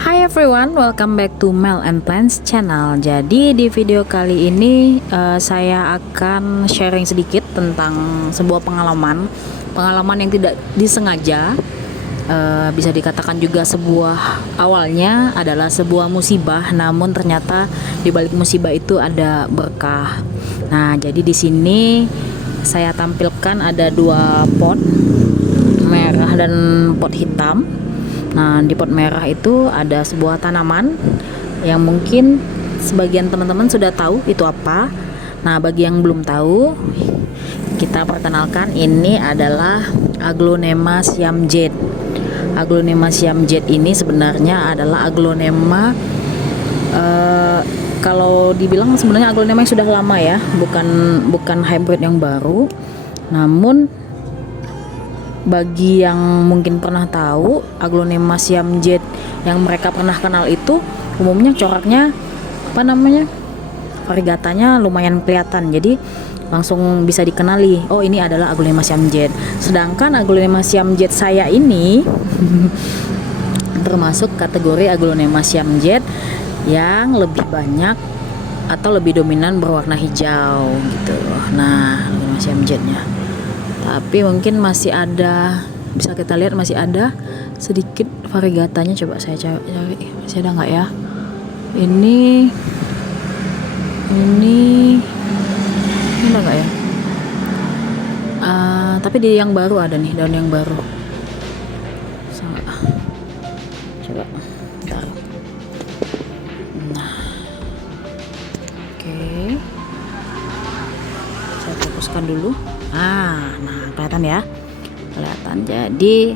Hi everyone, welcome back to Mel and Plants channel. Jadi di video kali ini saya akan sharing sedikit tentang sebuah pengalaman yang tidak disengaja. Bisa dikatakan juga awalnya adalah sebuah musibah, namun ternyata di balik musibah itu ada berkah. Nah, jadi di sini saya tampilkan ada dua pot merah dan pot hitam. Nah, di pot merah itu ada sebuah tanaman yang mungkin sebagian teman-teman sudah tahu itu apa. Nah, bagi yang belum tahu, kita perkenalkan, ini adalah Aglonema Siam Jade. Aglonema Siam Jade ini sebenarnya adalah aglonema, kalau dibilang sebenarnya aglonema yang sudah lama ya, bukan hybrid yang baru. Namun bagi yang mungkin pernah tahu, Aglonema Siam Jade yang mereka pernah kenal itu umumnya coraknya variegatanya lumayan kelihatan, jadi langsung bisa dikenali, oh ini adalah Aglonema Siam Jade. Sedangkan Aglonema Siam Jade saya ini termasuk kategori Aglonema Siam Jade yang lebih banyak atau lebih dominan berwarna hijau gitu. Nah, Aglonema Siam Jade-nya, tapi mungkin masih ada, bisa kita lihat masih ada sedikit variegatanya. Coba saya cari, masih ada nggak ya? Ini ada nggak ya? Tapi di yang baru ada nih, daun yang baru. Coba bentar. Nah, oke, saya fokuskan dulu. Nah, kelihatan ya, kelihatan. Jadi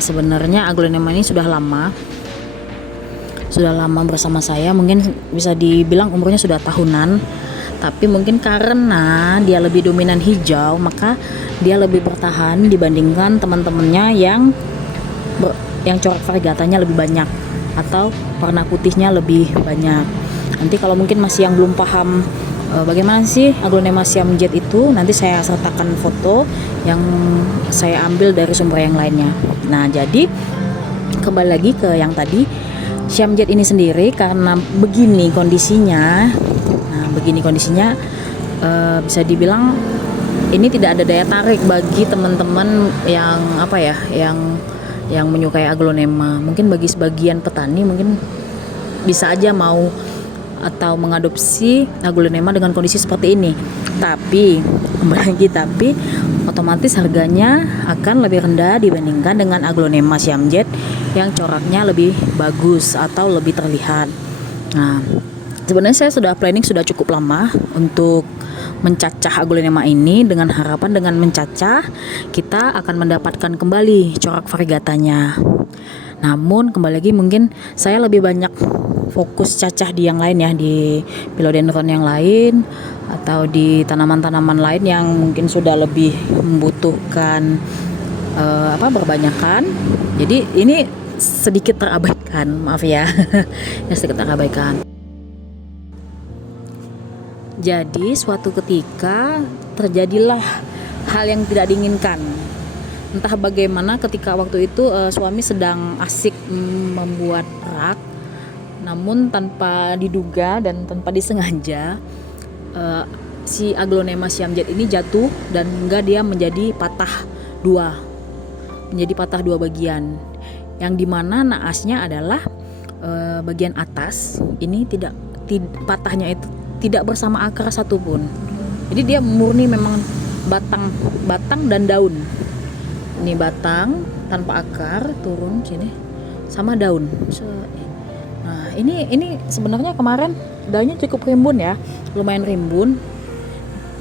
sebenarnya aglonema ini sudah lama bersama saya. Mungkin bisa dibilang umurnya sudah tahunan, tapi mungkin karena dia lebih dominan hijau, maka dia lebih bertahan dibandingkan teman-temannya yang corak variegatanya lebih banyak atau warna putihnya lebih banyak. Nanti kalau mungkin masih yang belum paham bagaimana sih Aglonema Siam Jade itu, nanti saya sertakan foto yang saya ambil dari sumber yang lainnya. Nah, jadi kembali lagi ke yang tadi, Siam Jade ini sendiri karena begini kondisinya. Nah, bisa dibilang ini tidak ada daya tarik bagi teman-teman yang yang menyukai aglonema. Mungkin bagi sebagian petani mungkin bisa aja mau atau mengadopsi aglonema dengan kondisi seperti ini, tapi otomatis harganya akan lebih rendah dibandingkan dengan Aglonema Siam Jade yang coraknya lebih bagus atau lebih terlihat. Nah, sebenarnya saya sudah cukup lama untuk mencacah aglonema ini, dengan harapan dengan mencacah kita akan mendapatkan kembali corak variegatanya. Namun kembali lagi, mungkin saya lebih banyak fokus cacah di yang lain ya, di philodendron yang lain atau di tanaman-tanaman lain yang mungkin sudah lebih membutuhkan berbanyakan. Jadi ini sedikit terabaikan, maaf ya. Sedikit terabaikan. Jadi suatu ketika terjadilah hal yang tidak diinginkan. Entah bagaimana, ketika waktu itu suami sedang asik membuat rak, namun tanpa diduga dan tanpa disengaja si Aglonema Siam Jade ini jatuh dan dia menjadi patah dua bagian, yang dimana naasnya adalah bagian atas ini tidak patahnya itu tidak bersama akar satupun. Jadi dia murni memang batang dan daun. Ini batang tanpa akar, turun sini sama daun. Nah, ini sebenarnya kemarin daunnya cukup rimbun ya, lumayan rimbun.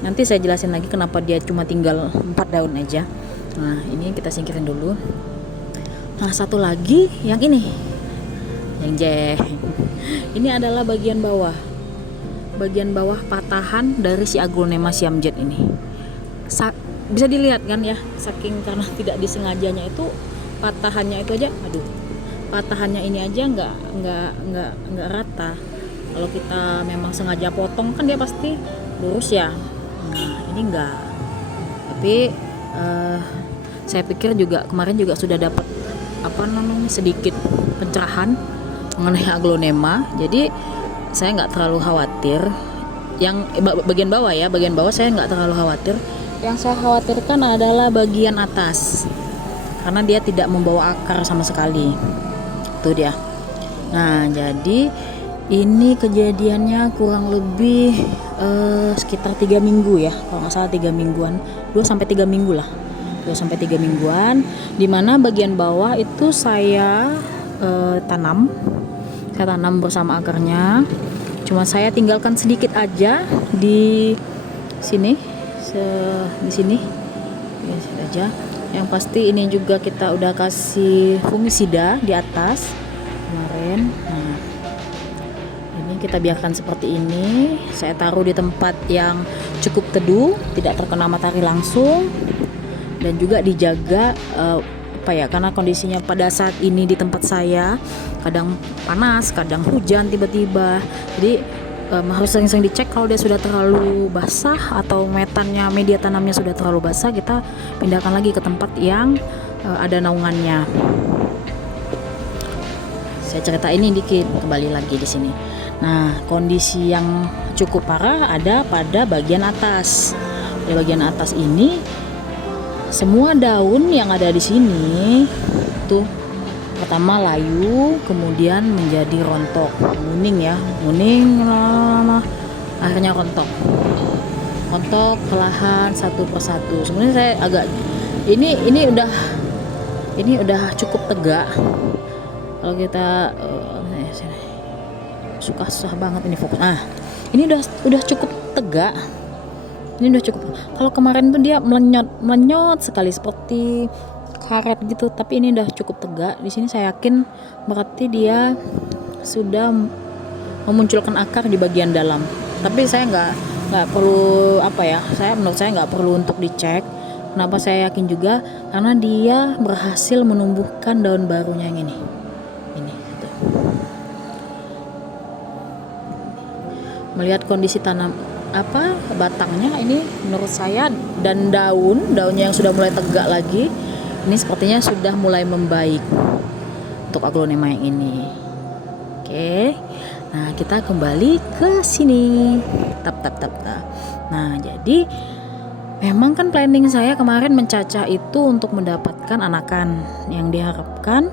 Nanti saya jelasin lagi kenapa dia cuma tinggal 4 daun aja. Nah, ini kita singkirin dulu. Nah, satu lagi yang ini, ini adalah bagian bawah patahan dari si Aglonema Siam Jade ini. Bisa dilihat kan ya, saking karena tidak disengajanya itu patahannya itu aja, patahannya ini aja nggak rata. Kalau kita memang sengaja potong kan dia pasti lurus ya. Nah, ini enggak. Tapi saya pikir juga kemarin juga sudah dapat sedikit pencerahan mengenai aglonema. Jadi saya nggak terlalu khawatir. Yang bagian bawah ya, bagian bawah saya nggak terlalu khawatir. Yang saya khawatirkan adalah bagian atas, karena dia tidak membawa akar sama sekali. Itu dia. Nah, jadi ini kejadiannya kurang lebih sekitar 3 minggu ya, kalau nggak salah 3 mingguan, 2-3 minggu lah, 2-3 mingguan. Dimana bagian bawah itu saya tanam bersama akarnya. Cuma saya tinggalkan sedikit aja di sini, di sini ya, aja. Yang pasti ini juga kita udah kasih fungisida di atas kemarin. Nah, ini kita biarkan seperti ini. Saya taruh di tempat yang cukup teduh, tidak terkena matahari langsung, dan juga dijaga karena kondisinya pada saat ini di tempat saya kadang panas, kadang hujan tiba-tiba. Jadi harus sering-sering dicek. Kalau dia sudah terlalu basah atau media tanamnya sudah terlalu basah, kita pindahkan lagi ke tempat yang ada naungannya. Saya cerita ini dikit, kembali lagi di sini. Nah, kondisi yang cukup parah ada pada bagian atas. Di bagian atas ini semua daun yang ada di sini tuh pertama layu, kemudian menjadi rontok, kuning lama-lama akhirnya rontok perlahan satu persatu. Sebenarnya saya agak ini udah cukup tegak. Kalau kita susah banget ini fokus. Ini udah cukup tegak. Ini udah cukup. Kalau kemarin tuh dia melenyot sekali seperti karet gitu, tapi ini udah cukup tegak. Di sini saya yakin berarti dia sudah memunculkan akar di bagian dalam. Tapi saya nggak perlu menurut saya nggak perlu untuk dicek. Kenapa saya yakin juga? Karena dia berhasil menumbuhkan daun barunya yang ini gitu. Melihat kondisi tanam batangnya ini menurut saya, dan daunnya yang sudah mulai tegak lagi, ini sepertinya sudah mulai membaik untuk aglonema yang ini. Oke, nah kita kembali ke sini. Nah, jadi memang kan planning saya kemarin mencacah itu untuk mendapatkan anakan. Yang diharapkan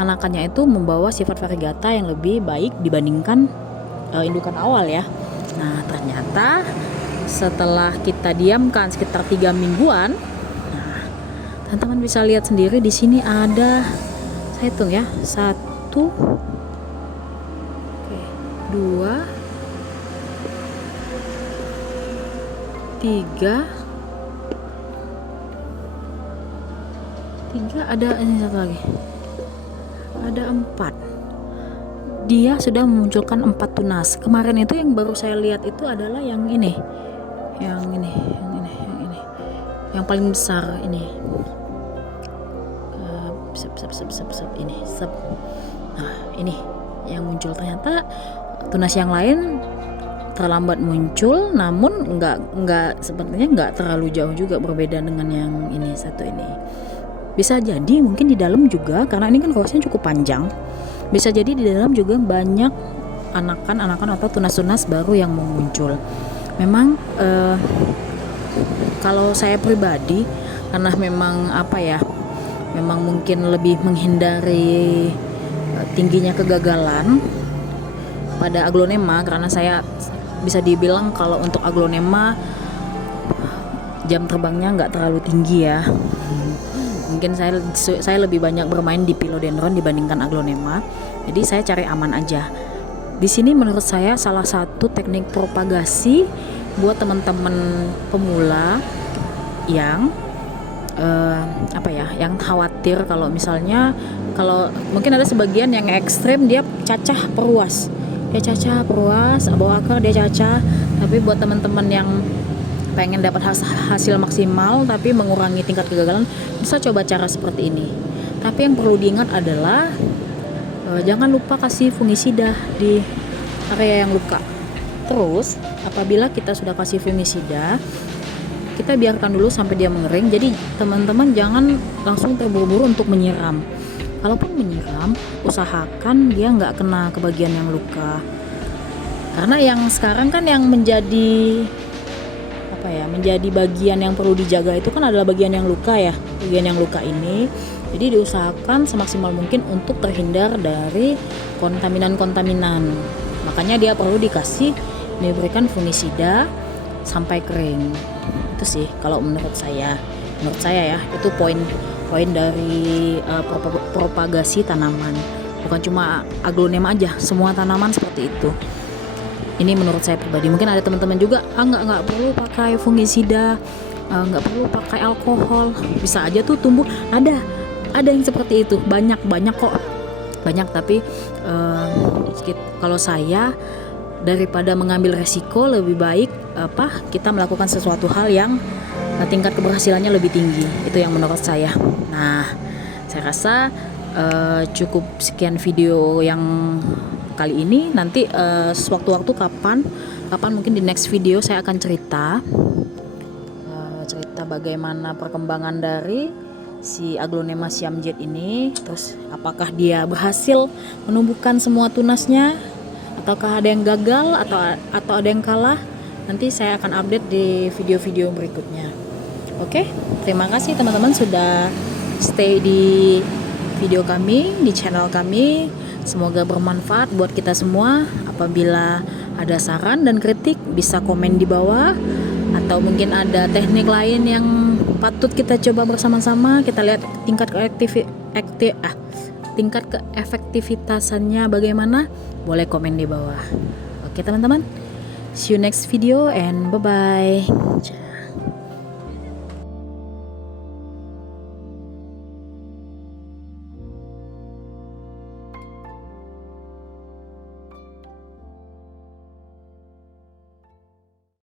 anakannya itu membawa sifat variegata yang lebih baik dibandingkan indukan awal ya. Nah, ternyata setelah kita diamkan sekitar 3 mingguan, teman-teman bisa lihat sendiri di sini ada, saya hitung ya, 1, 2, 3, ada ini satu lagi, ada 4. Dia sudah memunculkan 4 tunas. Kemarin itu yang baru saya lihat itu adalah yang ini, yang paling besar ini. Nah, ini yang muncul. Ternyata tunas yang lain terlambat muncul, namun sepertinya nggak terlalu jauh juga berbeda dengan yang ini satu ini. Bisa jadi mungkin di dalam juga, karena ini kan rosnya cukup panjang. Bisa jadi di dalam juga banyak anakan atau tunas-tunas baru yang mau muncul. Memang kalau saya pribadi, karena memang memang mungkin lebih menghindari tingginya kegagalan pada aglonema, karena saya bisa dibilang kalau untuk aglonema jam terbangnya nggak terlalu tinggi ya. Mungkin saya lebih banyak bermain di philodendron dibandingkan aglonema. Jadi saya cari aman aja. Di sini menurut saya salah satu teknik propagasi buat teman-teman pemula yang yang khawatir kalau mungkin ada sebagian yang ekstrem, dia cacah peruas, bawa akar dia cacah. Tapi buat teman-teman yang pengen dapat hasil maksimal tapi mengurangi tingkat kegagalan, bisa coba cara seperti ini. Tapi yang perlu diingat adalah jangan lupa kasih fungisida di area yang luka. Terus apabila kita sudah kasih fungisida, kita biarkan dulu sampai dia mengering. Jadi teman-teman jangan langsung terburu-buru untuk menyiram. kalaupun menyiram, usahakan dia nggak kena ke bagian yang luka. Karena yang sekarang kan yang menjadi menjadi bagian yang perlu dijaga itu kan adalah bagian yang luka ya, bagian yang luka ini. Jadi diusahakan semaksimal mungkin untuk terhindar dari kontaminan-kontaminan. Makanya dia perlu diberikan fungisida sampai kering. Itu sih kalau menurut saya ya, itu poin dari propagasi tanaman. Bukan cuma aglonema aja, semua tanaman seperti itu. Ini menurut saya pribadi. Mungkin ada teman-teman juga nggak perlu pakai fungisida, nggak perlu pakai alkohol, bisa aja tuh tumbuh. Ada yang seperti itu, banyak kok, tapi kalau saya, daripada mengambil resiko, lebih baik kita melakukan sesuatu hal yang tingkat keberhasilannya lebih tinggi. Itu yang menurut saya. Nah, saya rasa cukup sekian video yang kali ini. Nanti sewaktu-waktu kapan mungkin di next video saya akan cerita bagaimana perkembangan dari si aglonema Siam Jet ini, terus apakah dia berhasil menumbuhkan semua tunasnya, ataukah ada yang gagal atau ada yang kalah. Nanti saya akan update di video-video berikutnya. Oke, terima kasih teman-teman sudah stay di video kami, di channel kami. Semoga bermanfaat buat kita semua. Apabila ada saran dan kritik, bisa komen di bawah, atau mungkin ada teknik lain yang patut kita coba bersama-sama. Kita lihat tingkat keefektivitasannya bagaimana. Boleh komen di bawah. Oke teman-teman, see you next video and bye bye.